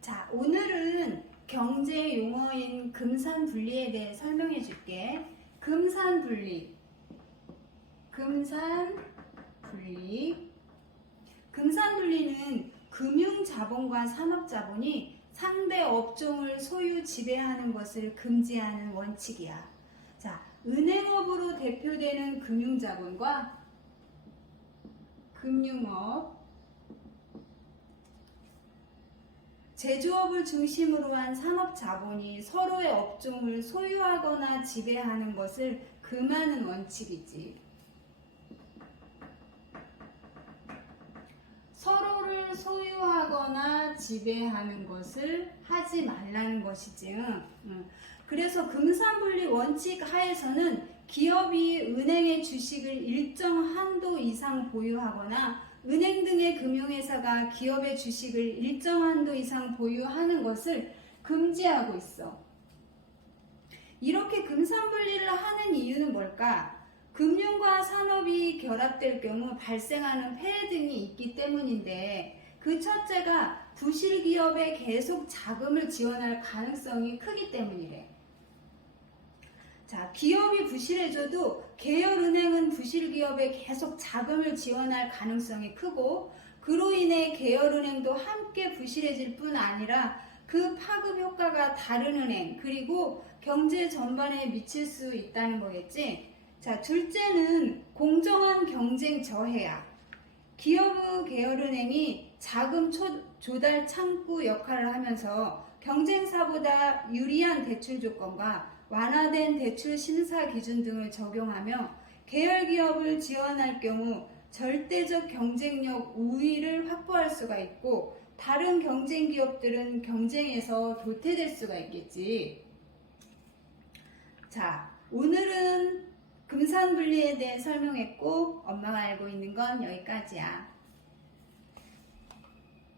자, 오늘은 경제 용어인 금산 분리에 대해 설명해 줄게. 금산 분리. 금산 분리. 금산 분리는 금융 자본과 산업 자본이 상대 업종을 소유 지배하는 것을 금지하는 원칙이야. 자, 은행업으로 대표되는 금융 자본과 금융업 제조업을 중심으로 한 산업 자본이 서로의 업종을 소유하거나 지배하는 것을 금하는 원칙이지. 서로를 소유하거나 지배하는 것을 하지 말라는 것이지. 그래서 금산분리 원칙 하에서는 기업이 은행의 주식을 일정 한도 이상 보유하거나 은행 등의 금융회사가 기업의 주식을 일정 한도 이상 보유하는 것을 금지하고 있어. 이렇게 금산분리를 하는 이유는 뭘까? 금융과 산업이 결합될 경우 발생하는 폐해 등이 있기 때문인데 그 첫째가 부실 기업에 계속 자금을 지원할 가능성이 크기 때문이래. 자, 기업이 부실해져도 계열은행은 부실 기업에 계속 자금을 지원할 가능성이 크고 그로 인해 계열은행도 함께 부실해질 뿐 아니라 그 파급 효과가 다른 은행 그리고 경제 전반에 미칠 수 있다는 거겠지. 자, 둘째는 공정한 경쟁 저해야. 기업의 계열은행이 자금 초- 조달 창구 역할을 하면서 경쟁사보다 유리한 대출 조건과 완화된 대출 심사 기준 등을 적용하며 계열 기업을 지원할 경우 절대적 경쟁력 우위를 확보할 수가 있고 다른 경쟁 기업들은 경쟁에서 도태될 수가 있겠지. 자, 오늘은 금산 분리에 대해 설명했고 엄마가 알고 있는 건 여기까지야.